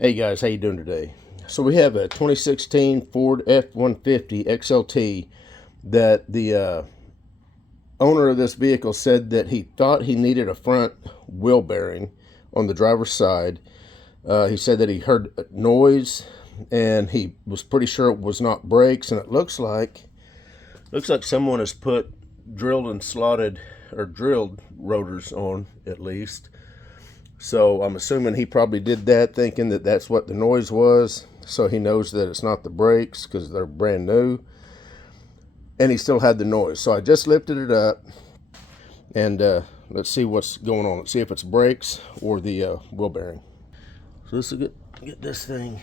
Hey guys, how you doing today? So we have a 2016 Ford F-150 XLT that the owner of this vehicle said that he thought he needed a front wheel bearing on the driver's side. He said that he heard noise and he was pretty sure it was not brakes, and it looks like someone has put drilled and slotted or drilled rotors on at least. So I'm assuming he probably did that thinking that that's what the noise was. So he knows that it's not the brakes because they're brand new. And he still had the noise. So I just lifted it up. And let's see what's going on. Let's see if it's brakes or the wheel bearing. So let's get this thing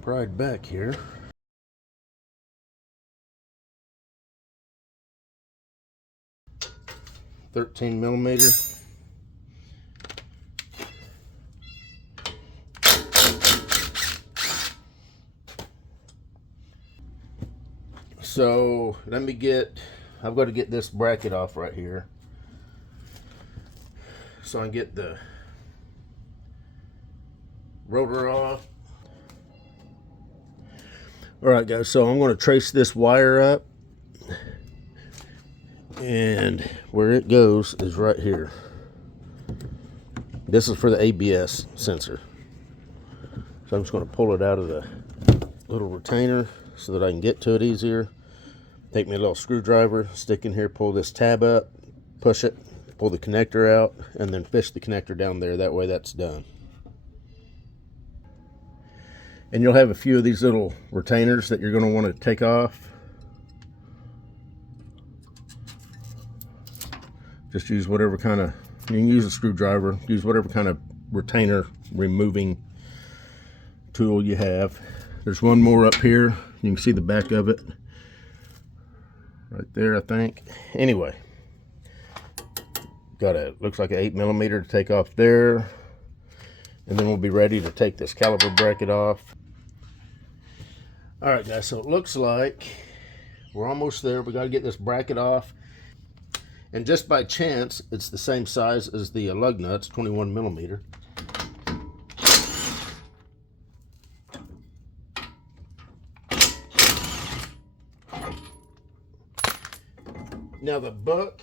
pried back here. $13mm. So I've got to get this bracket off right here so I can get the rotor off. Alright guys, so I'm going to trace this wire up, and where it goes is right here. This is for the ABS sensor. So I'm just going to pull it out of the little retainer so that I can get to it easier. Take me a little screwdriver, stick in here, pull this tab up, push it, pull the connector out, and then fish the connector down there. That way that's done. And you'll have a few of these little retainers that you're going to want to take off. Just use whatever kind of, you can use a screwdriver, use whatever kind of retainer removing tool you have. There's one more up here. You can see the back of it right there, I think. Anyway, looks like an 8mm to take off there. And then we'll be ready to take this caliper bracket off. All right guys, so it looks like we're almost there. We got to get this bracket off. And just by chance, it's the same size as the lug nuts, 21mm. Now the book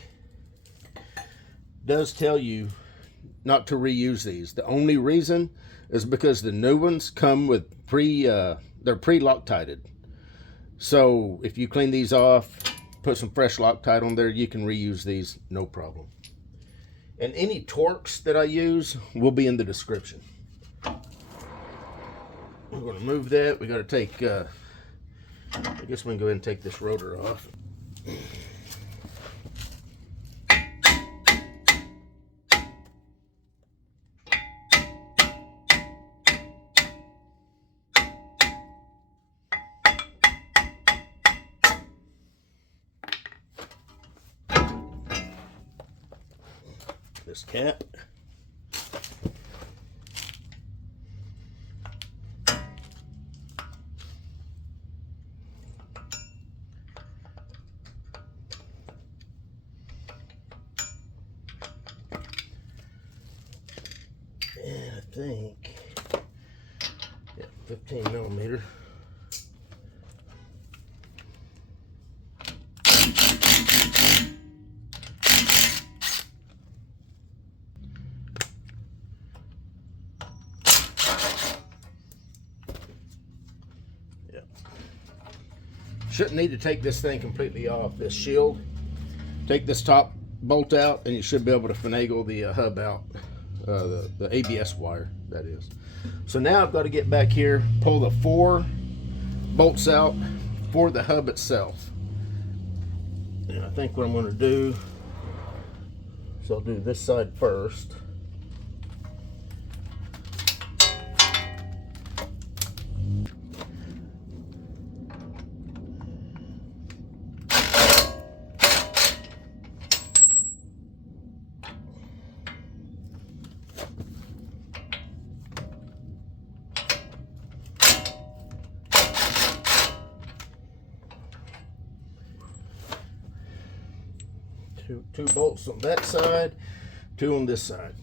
does tell you not to reuse these. The only reason is because the new ones come with they're pre-Loctited. So if you clean these off, put some fresh Loctite on there, you can reuse these, no problem. And any Torx that I use will be in the description. We're going to move that. We got to take, I guess we can go ahead and take this rotor off. This cap. And I think, yeah, 15mm. Shouldn't need to take this thing completely off, this shield. Take this top bolt out and you should be able to finagle the hub out, the ABS wire, that is. So now I've got to get back here, pull the 4 bolts out for the hub itself. And I think what I'm going to do is I'll do this side first. Two bolts on that side, two on this side.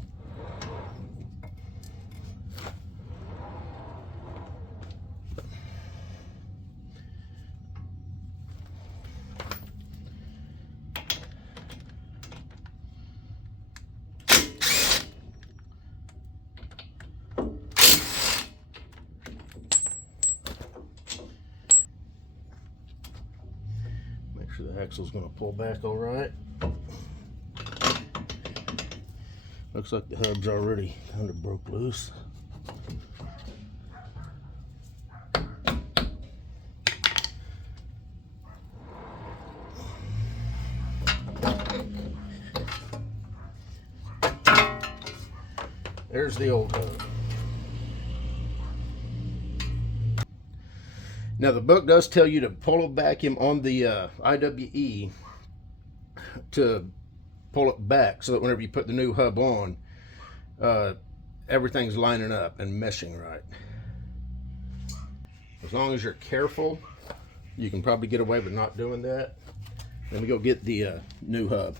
Make sure the axle's going to pull back all right. Looks like the hub's already kind of broke loose. There's the old hub. Now the book does tell you to pull a vacuum on the IWE to pull it back so that whenever you put the new hub on, everything's lining up and meshing right. As long as you're careful, you can probably get away with not doing that. Let me go get the new hub.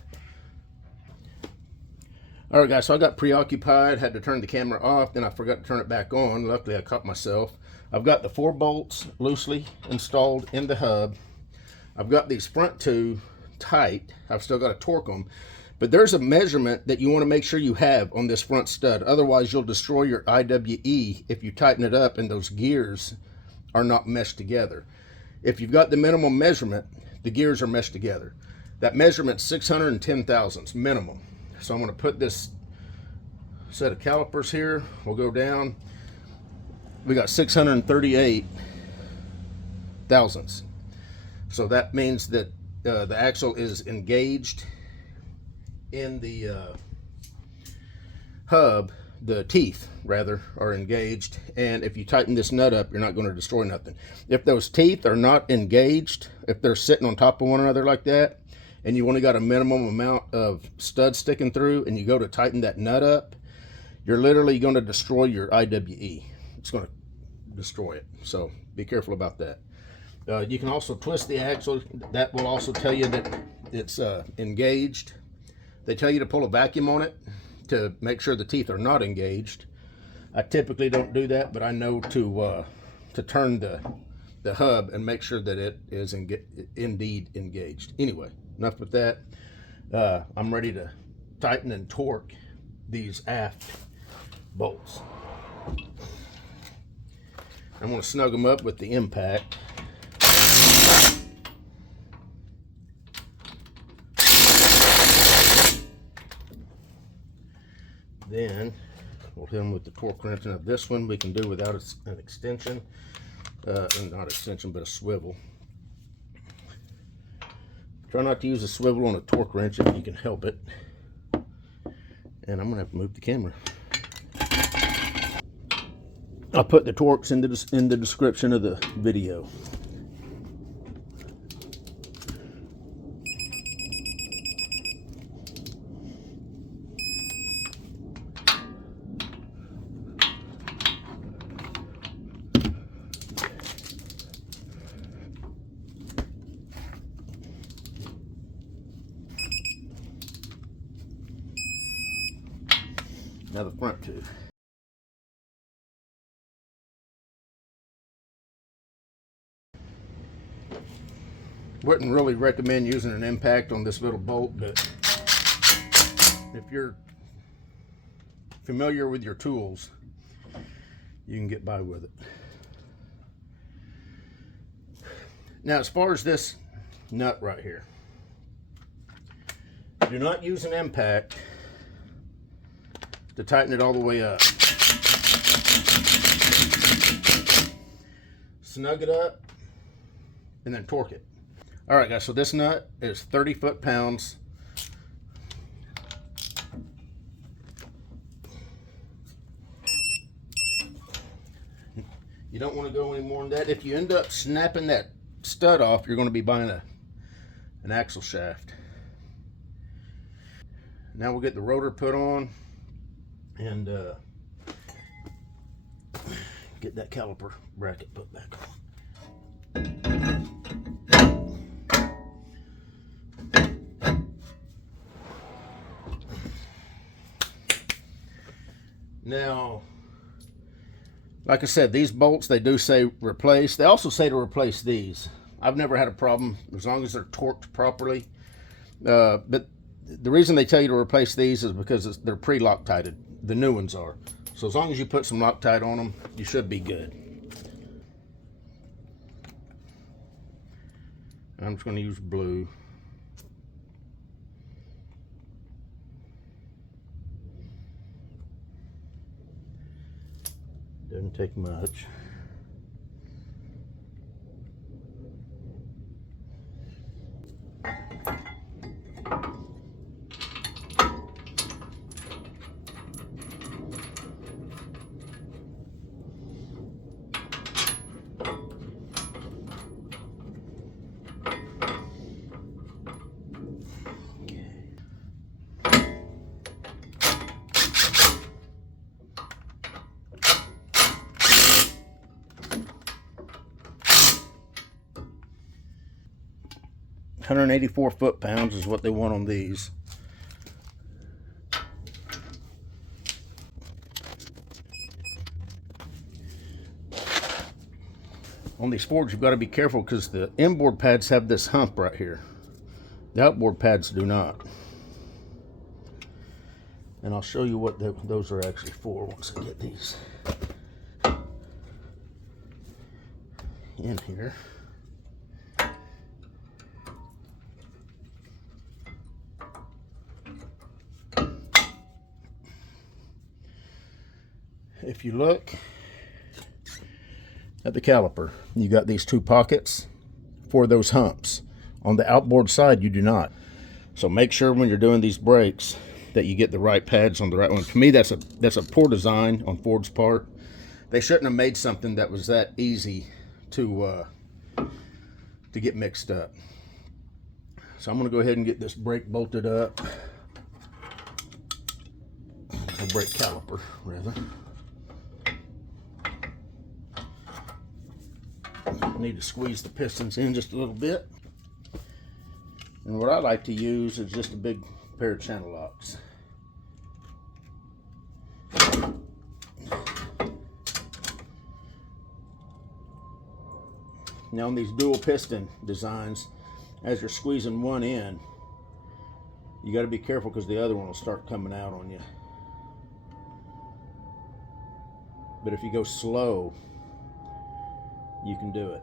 Alright guys, so I got preoccupied, had to turn the camera off, then I forgot to turn it back on. Luckily I caught myself. I've got the 4 bolts loosely installed in the hub. I've got these front 2 tight. I've still got to torque them. But there's a measurement that you want to make sure you have on this front stud. Otherwise you'll destroy your IWE if you tighten it up and those gears are not meshed together. If you've got the minimum measurement, the gears are meshed together. That measurement's 610 thousandths minimum. So I'm going to put this set of calipers here. We'll go down. We got 638 thousandths. So that means that the axle is engaged in the hub. The teeth, rather, are engaged. And if you tighten this nut up, you're not going to destroy nothing. If those teeth are not engaged, if they're sitting on top of one another like that, and you only got a minimum amount of stud sticking through, and you go to tighten that nut up, you're literally going to destroy your IWE. It's going to destroy it. So be careful about that. You can also twist the axle. That will also tell you that it's engaged. They tell you to pull a vacuum on it to make sure the teeth are not engaged. I typically don't do that, but I know to turn the hub and make sure that it is indeed engaged. Anyway, enough with that. I'm ready to tighten and torque these aft bolts. I'm going to snug them up with the impact. Then we'll hit them with the torque wrench. Now this one we can do without an extension, not extension, but a swivel. Try not to use a swivel on a torque wrench if you can help it. And I'm gonna have to move the camera. I'll put the torques in the description of the video. Now the front 2. Wouldn't really recommend using an impact on this little bolt, but if you're familiar with your tools, you can get by with it. Now as far as this nut right here, do not use an impact to tighten it all the way up. Snug it up and then torque it. All right guys, so this nut is 30 foot-pounds. You don't want to go any more than that. If you end up snapping that stud off, you're going to be buying an axle shaft. Now we'll get the rotor put on and get that caliper bracket put back on. Now, like I said, these bolts, they do say replace. They also say to replace these. I've never had a problem as long as they're torqued properly. But the reason they tell you to replace these is because they're pre-Loctited. The new ones are. So as long as you put some Loctite on them, you should be good. I'm just going to use blue. Doesn't take much. $184 foot-pounds is what they want on these. On these Fords, you've got to be careful because the inboard pads have this hump right here. The outboard pads do not. And I'll show you what those are actually for once I get these in here. If you look at the caliper, you got these two pockets for those humps. On the outboard side, you do not. So make sure when you're doing these brakes that you get the right pads on the right one. To me, that's a poor design on Ford's part. They shouldn't have made something that was that easy to get mixed up. So I'm going to go ahead and get this brake bolted up. Or brake caliper, rather. I need to squeeze the pistons in just a little bit. And what I like to use is just a big pair of channel locks. Now on these dual piston designs, as you're squeezing one in, you got to be careful because the other one will start coming out on you. But if you go slow, you can do it.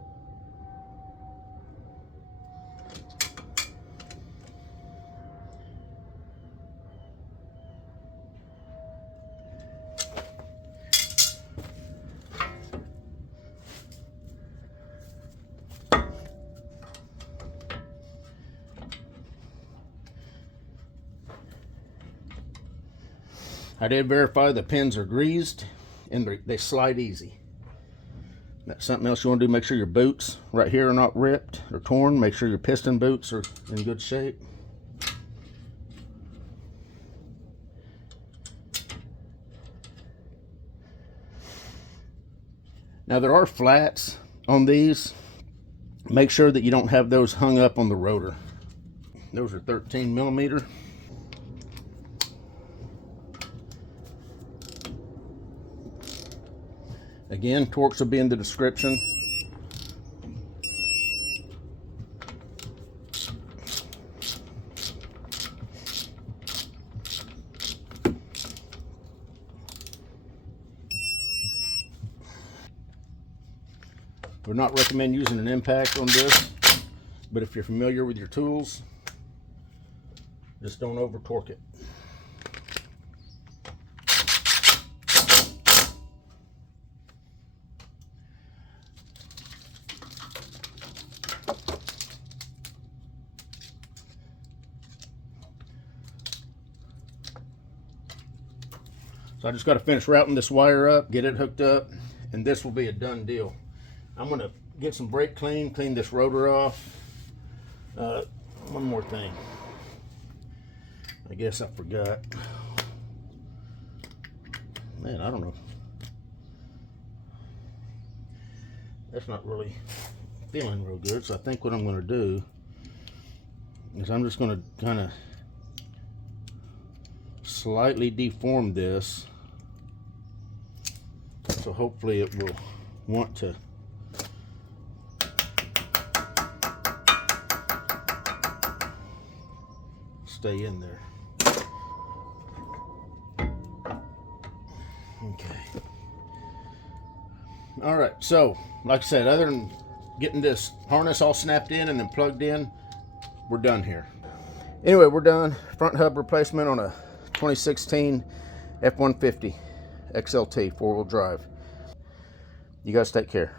I did verify the pins are greased and they slide easy. That's something else you want to do. Make sure your boots right here are not ripped or torn. Make sure your piston boots are in good shape. Now there are flats on these. Make sure that you don't have those hung up on the rotor. Those are 13 millimeter. Again, torques will be in the description. Would not recommend using an impact on this, but if you're familiar with your tools, just don't over torque it. So I just got to finish routing this wire up, get it hooked up, and this will be a done deal. I'm going to get some brake clean this rotor off. One more thing. I guess I forgot. Man, I don't know. That's not really feeling real good, so I think what I'm going to do is I'm just going to kind of slightly deform this so hopefully it will want to stay in there. Okay. All right, so like I said, other than getting this harness all snapped in and then plugged in, we're done here. Anyway, we're done. Front hub replacement on a 2016 F-150 XLT 4-wheel drive. You guys take care.